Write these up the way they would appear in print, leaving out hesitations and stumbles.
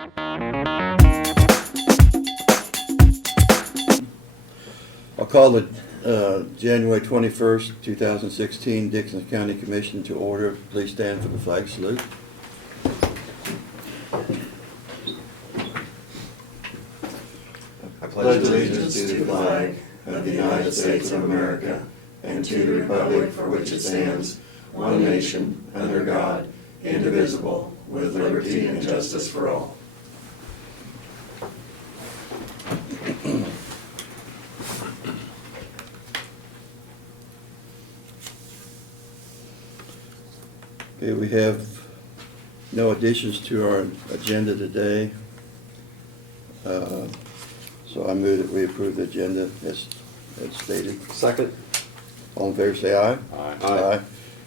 I'll call the January 21st, 2016 Dixon County Commission to order. Please stand for the flag salute. I pledge allegiance to the flag of the United States of America and to the republic for which it stands, one nation, under God, indivisible, with liberty and justice for all. Okay, we have no additions to our agenda today. So I move that we approve the agenda as stated. Second. All in favor say aye. Aye.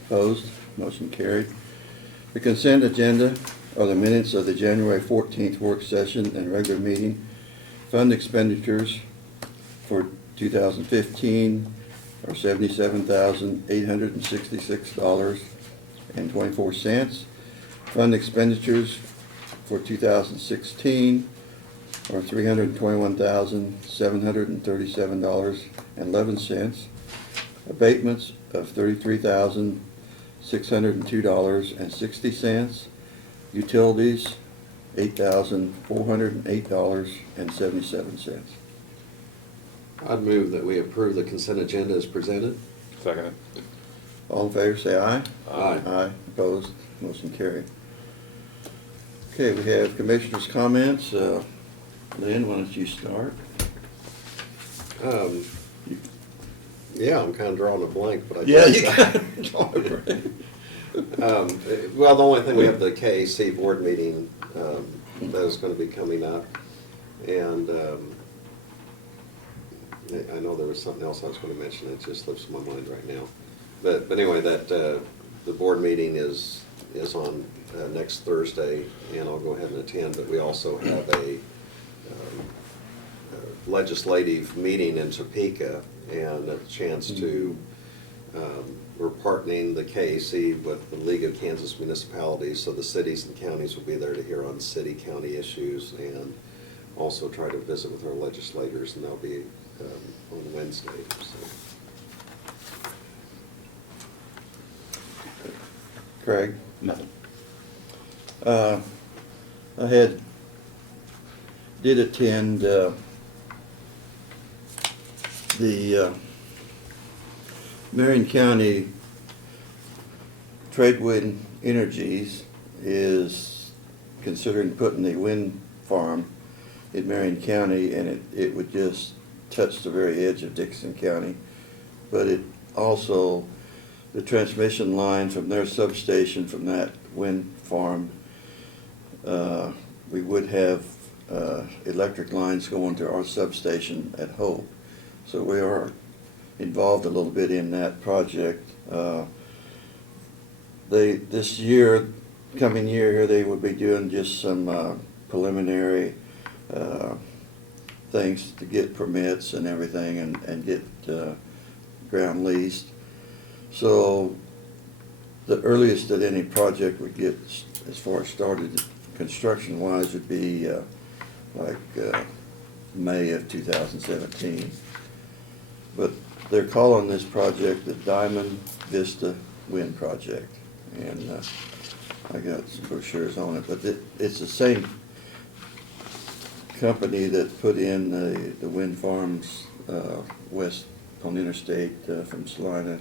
Opposed? Motion carried. The consent agenda are the minutes of the January 14th work session and regular meeting. Fund expenditures for 2015 are $77,866.24. Fund expenditures for 2016 are $321,737.11. Abatements of $33,602.60. Utilities, $8,408.77. I'd move that we approve the consent agenda as presented. Second. All in favor, say aye. Aye. Aye. Opposed? Motion carried. Okay, we have commissioners' comments. Lynn, why don't you start? Yeah, I'm kind of drawing a blank, but I Yeah, guess- you got it. Well, the only thing, we have the KAC board meeting that is going to be coming up, and I know there was something else I was going to mention, it just slips my mind right now. But anyway, that the board meeting is on next Thursday, and I'll go ahead and attend, but we also have a legislative meeting in Topeka, and a chance to, we're partnering the KAC with the League of Kansas Municipalities, so the cities and counties will be there to hear on city-county issues, and also try to visit with our legislators, and they'll be on Wednesday. So. Craig? Nothing. I did attend the Marion County Tradewind Energies is considering putting the wind farm in Marion County, and it would just touch the very edge of Dixon County. But it also, the transmission line from their substation from that wind farm, we would have electric lines going to our substation at Hope. So we are involved a little bit in that project. This year, coming year here, they will be doing just some preliminary things to get permits and everything, and get ground leased. So the earliest that any project would get as far as started construction-wise would be May of 2017. But they're calling this project the Diamond Vista Wind Project, and I got some brochures on it, but it's the same company that put in the wind farms west on Interstate from Salina.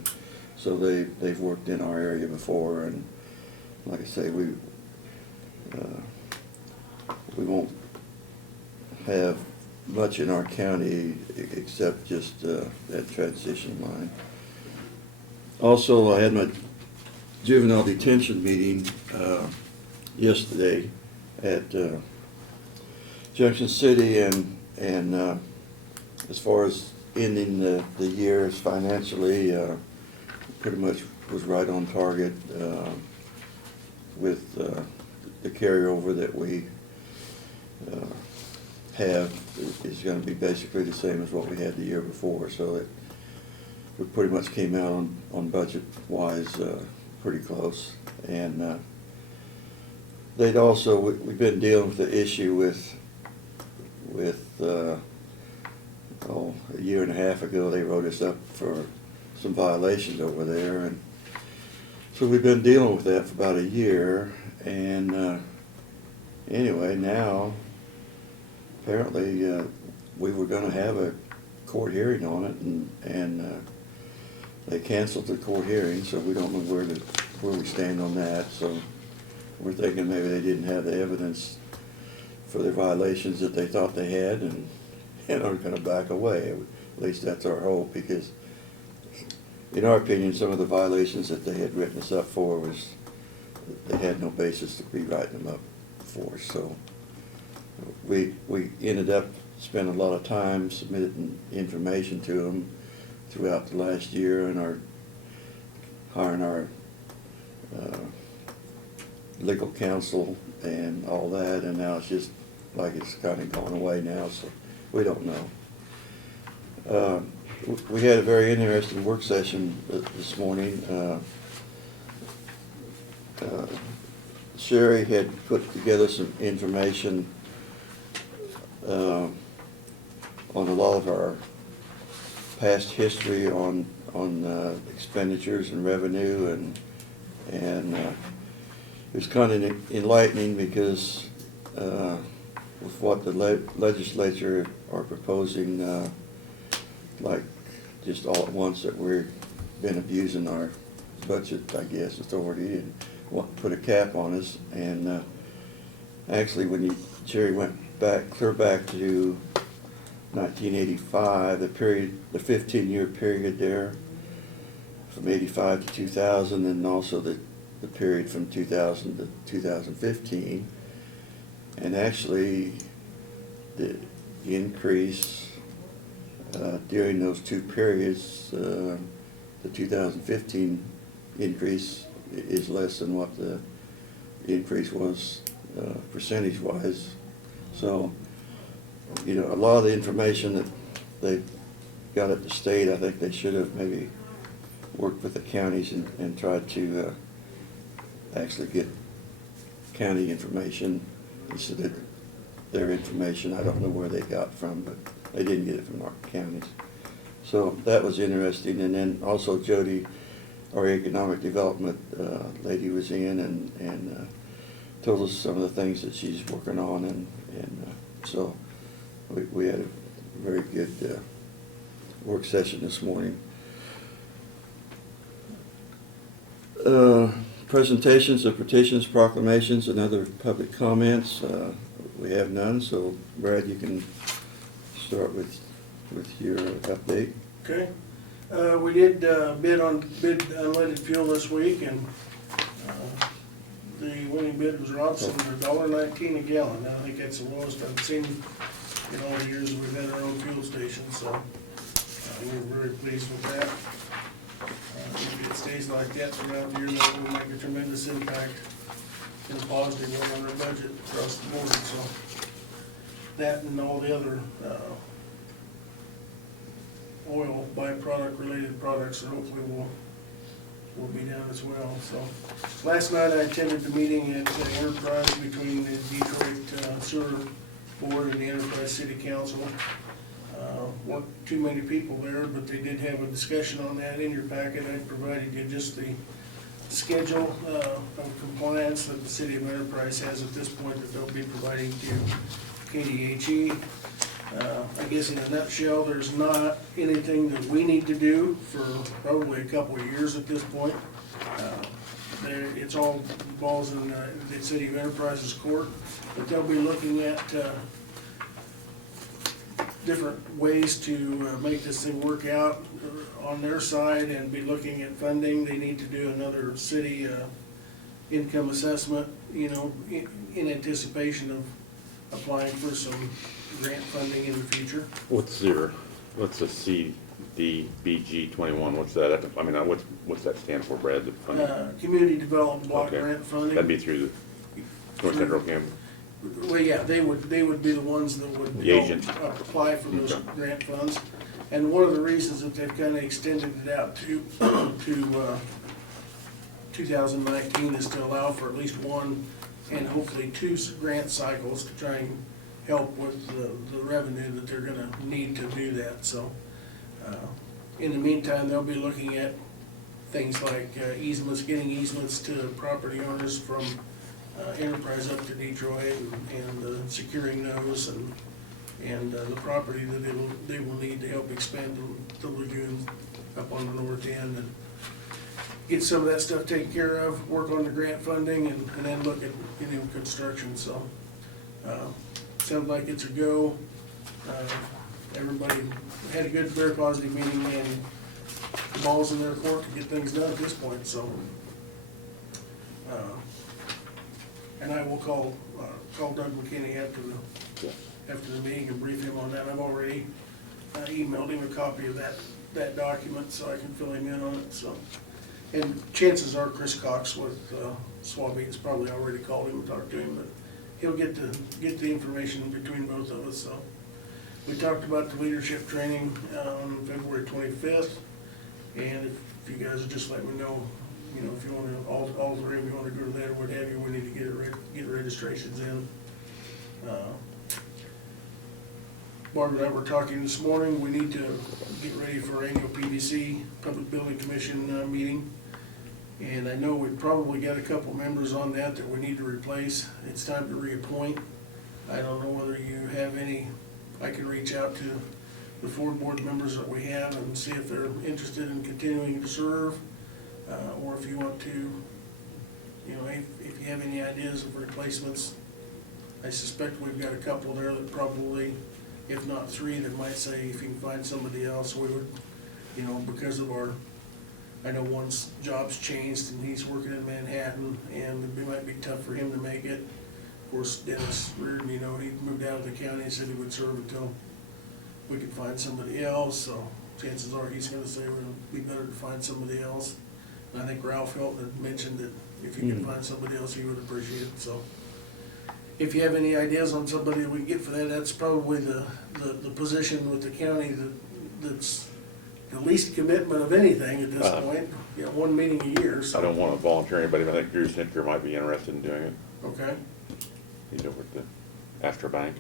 So they've worked in our area before, and like I say, we won't have much in our county except just that transition line. Also, I had my juvenile detention meeting yesterday at Junction City, and as far as ending the years financially, pretty much was right on target with the carryover that we have is going to be basically the same as what we had the year before. So we pretty much came out on budget wise pretty close, and they'd also, we've been dealing with the issue a year and a half ago, they wrote us up for some violations over there, and so we've been dealing with that for about a year, and anyway, now, apparently, we were gonna have a court hearing on it, and they canceled the court hearing, so we don't know where we stand on that, so we're thinking maybe they didn't have the evidence for the violations that they thought they had, and are gonna back away. At least that's our hope, because in our opinion, some of the violations that they had written us up for was, they had no basis to be writing them up for, so we ended up spending a lot of time submitting information to them throughout the last year, and our hiring our legal counsel and all that, and now it's just like it's kind of gone away now, so we don't know. We had a very interesting work session this morning. Sherry had put together some information on a lot of our past history on expenditures and revenue, and it was kind of enlightening, because with what the legislature are proposing, like just all at once, that we've been abusing our budget, I guess, authority, and want to put a cap on us. And actually, when Jerry went clear back to 1985, the 15-year period there, from 85 to 2000, and also the period from 2000 to 2015, and actually the increase during those two periods, the 2015 increase is less than what the increase was percentage-wise. So, you know, a lot of the information that they got at the state, I think they should have maybe worked with the counties and tried to actually get county information instead of their information. I don't know where they got from, but they didn't get it from our counties. So that was interesting. And then also Jody, our economic development lady, was in and told us some of the things that she's working on, and so we had a very good work session this morning. Presentations of petitions, proclamations, and other public comments. We have none, so Brad, you can start with your update. Okay. We did bid unleaded fuel this week, and the winning bid was Robson, $1.19 a gallon. I think that's the lowest I've seen in all the years we've had our own fuel station, so we're very pleased with that. If it stays like that throughout the year, that will make a tremendous impact in a positive way on our budget across the board. So that and all the other oil byproduct related products that hopefully will be down as well. So last night I attended the meeting at Enterprise between the Detroit Sewer Board and the Enterprise City Council. Weren't too many people there, but they did have a discussion on that in your packet. I provided you just the schedule of compliance that the City of Enterprise has at this point that they'll be providing to KDHE. I guess in a nutshell, there's not anything that we need to do for probably a couple of years at this point. It's all balls in the City of Enterprise's court, but they'll be looking at different ways to make this thing work out on their side and be looking at funding. They need to do another city income assessment, you know, in anticipation of applying for some grant funding in the future. What's the CDBG 21? What's that? I mean, what's that stand for, Brad? The funding? Community Development Block Okay. Grant funding. That'd be through the North Central Camp. Well, yeah, they would be the ones that would The agent. apply for those Okay. grant funds. And one of the reasons that they've kind of extended it out to 2019 is to allow for at least one and hopefully 2 grant cycles to try and help with the revenue that they're gonna need to do that, so. In the meantime, they'll be looking at things like easements, getting easements to property owners from Enterprise up to Detroit, and securing those, and the property that they will need to help expand the lagoon up on the north end, and get some of that stuff taken care of, work on the grant funding, and then look at, construction, so. Sounds like it's a go. Everybody had a good, very positive meeting, and the ball's in their court to get things done at this point, so. And I will call Doug McKinney after the meeting and brief him on that. I've already emailed him a copy of that document, so I can fill him in on it, so. And chances are Chris Cox with Swabin's probably already called him and talked to him, but he'll get the information between both of us, so. We talked about the leadership training on February 25th, and if you guys would just let me know, if you want to, all three of you want to go to that or what have you, we need to get registrations in. Barbara and I were talking this morning, we need to get ready for our annual PBC, Public Building Commission meeting. And I know we've probably got a couple members on that we need to replace. It's time to reappoint. I don't know whether you have any, I can reach out to the 4 board members that we have and see if they're interested in continuing to serve, or if you want to, if you have any ideas of replacements. I suspect we've got a couple there that probably, if not 3, that might say if you can find somebody else, we would, because of our, I know one's job's changed and he's working in Manhattan, and it might be tough for him to make it. Of course, Dennis Reardon, he moved out of the county and said he would serve until we could find somebody else, so chances are he's gonna say it would be better to find somebody else. And I think Ralph Hilton had mentioned that if he could find somebody else, he would appreciate it, so. If you have any ideas on somebody we can get for that, that's probably the position with the county that's the least commitment of anything at this point. 1 meeting a year, so. I don't want to volunteer anybody, but I think Drew Sinker might be interested in doing it. Okay, He's over at the Astrobank.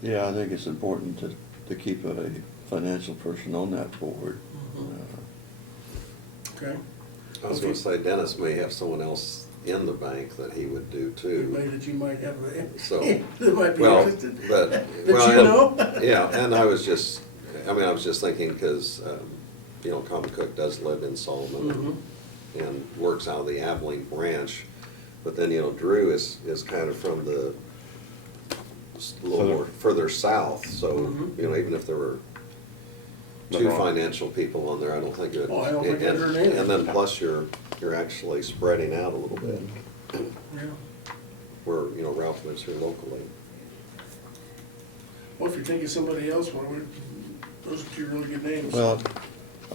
Yeah, I think it's important to keep a financial person on that board. okay. I was gonna say Dennis may have someone else in the bank that he would do Anybody too. that you might have, So, that might be well, interested. but, That well, you know? yeah, and I was just thinking, because, Common Cook does live in Solomon and works out of the Abilene branch, but then, Drew is kind of from the, a little more further south, so, even if there were Nothing 2 wrong. financial people on there, I don't think it would. Oh, I don't think I'd hurt either. And then plus you're actually spreading out a little bit, Yeah. where, Ralph lives here locally. Well, if you think of somebody else, those are 2 really good names. Well,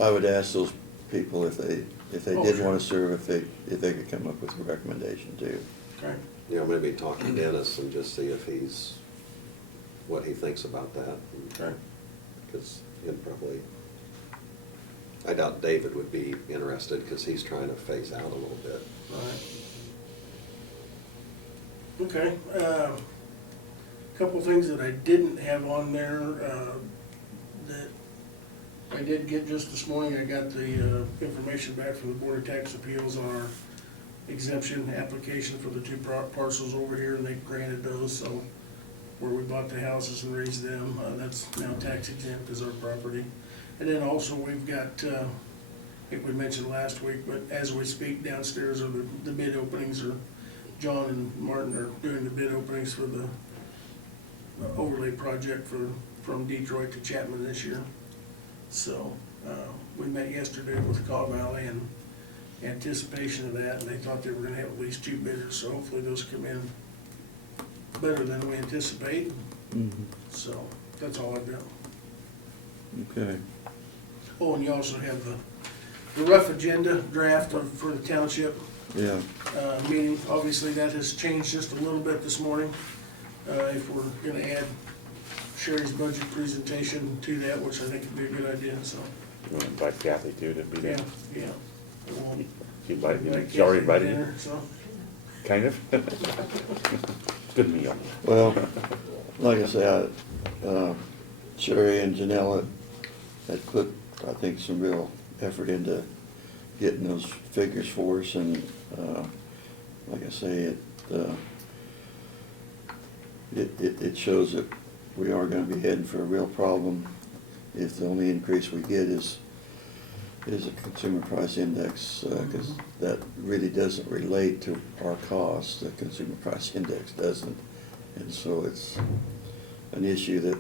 I would ask those people if they Oh, did sure. want to serve, if they could come up with a recommendation too. Okay, Maybe talk to Dennis and just see if what he thinks about that. okay. Because he'd probably, I doubt David would be interested, because he's trying to phase out a little bit. All right. Okay, couple things that I didn't have on there, that I did get just this morning. I got the information back from the Board of Tax Appeals on our exemption application for the 2 parcels over here, and they granted those, so where we bought the houses and raised them, that's now tax exempt as our property. And then also we've got, I think we mentioned last week, but as we speak, downstairs are the bid openings, or John and Martin are doing the bid openings for the overlay project from Detroit to Chapman this year. So, we met yesterday with Caw Valley in anticipation of that, and they thought they were gonna have at least 2 bidders, so hopefully those come in better than we anticipate. So, that's all I've got. Okay. Oh, and you also have the rough agenda draft for the township Yeah, meeting. Obviously, that has changed just a little bit this morning. If we're gonna add Sherry's budget presentation to that, which I think would be a good idea, so, You want to invite Kathy too to be there? yeah. We'll She invited me, Like she already catfish invited you? dinner, so. Kind of? Good meal. Well, like I say, Sherry and Janella had put, I think, some real effort into getting those figures for us, and, like I say, it shows that we are gonna be heading for a real problem if the only increase we get is a consumer price index, because that really doesn't relate to our costs. The consumer price index doesn't. And so it's an issue that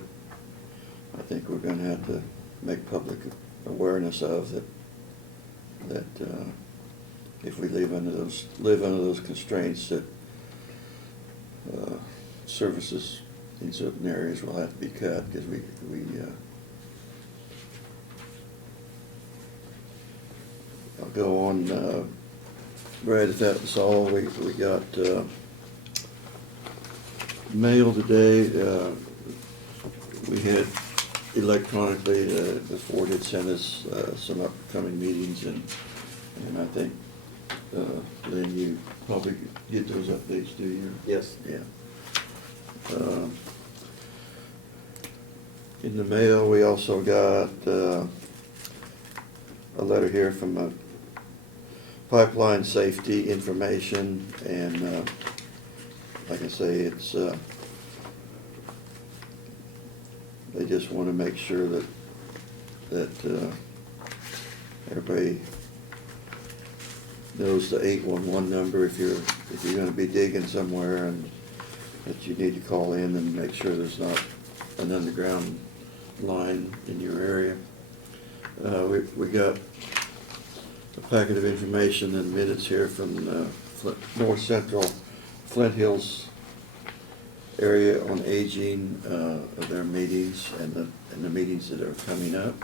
I think we're gonna have to make public awareness of, that if we live under those constraints, that services in certain areas will have to be cut, because we I'll go on, Brad, if that's all, we got mail today. We had electronically, the Ford had sent us some upcoming meetings, and I think, Lynn, you probably get those updates, do you? Yes. Yeah. In the mail, we also got a letter here from Pipeline Safety Information, and like I say, it's they just want to make sure that everybody knows the 811 number if you're going to be digging somewhere, and that you need to call in and make sure there's not an underground line in your area. We got a packet of information and minutes here from North Central Flint Hills area on aging, of their meetings and the meetings that are coming up.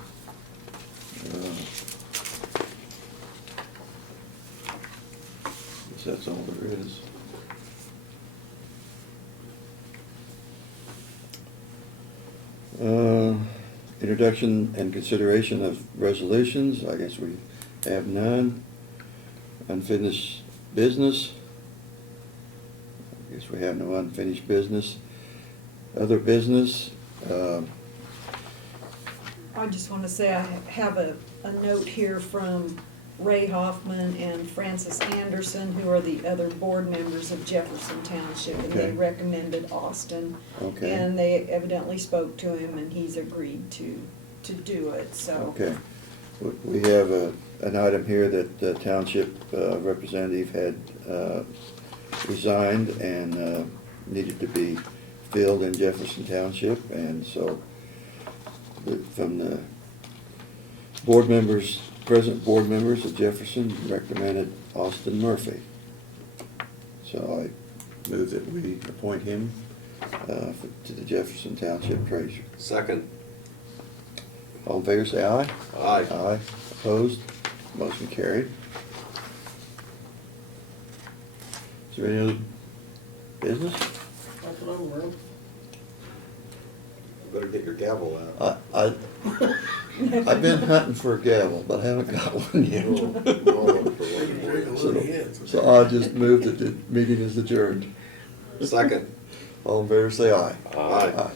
Guess that's all there is. Introduction and consideration of resolutions, I guess we have none. Unfinished business, I guess we have no unfinished business. Other business, I just want to say I have a note here from Ray Hoffman and Francis Anderson, who are the other board members of Jefferson Township, and they Okay. recommended Austin. Okay. And they evidently spoke to him, and he's agreed to do it, so. okay. We have an item here that the township representative had resigned and needed to be filled in Jefferson Township, and so from the board members, present board members of Jefferson recommended Austin Murphy. So I move that we appoint him to the Jefferson Township Treasurer. Second. All in favor, say aye. Aye. Aye. Opposed? Motion carried. Is there any other business? That's what I'm around. Better get your gavel out. I've been hunting for a gavel, but I haven't got one yet. So I'll just move that the meeting is adjourned. Second. All in favor, say aye. Aye. Aye.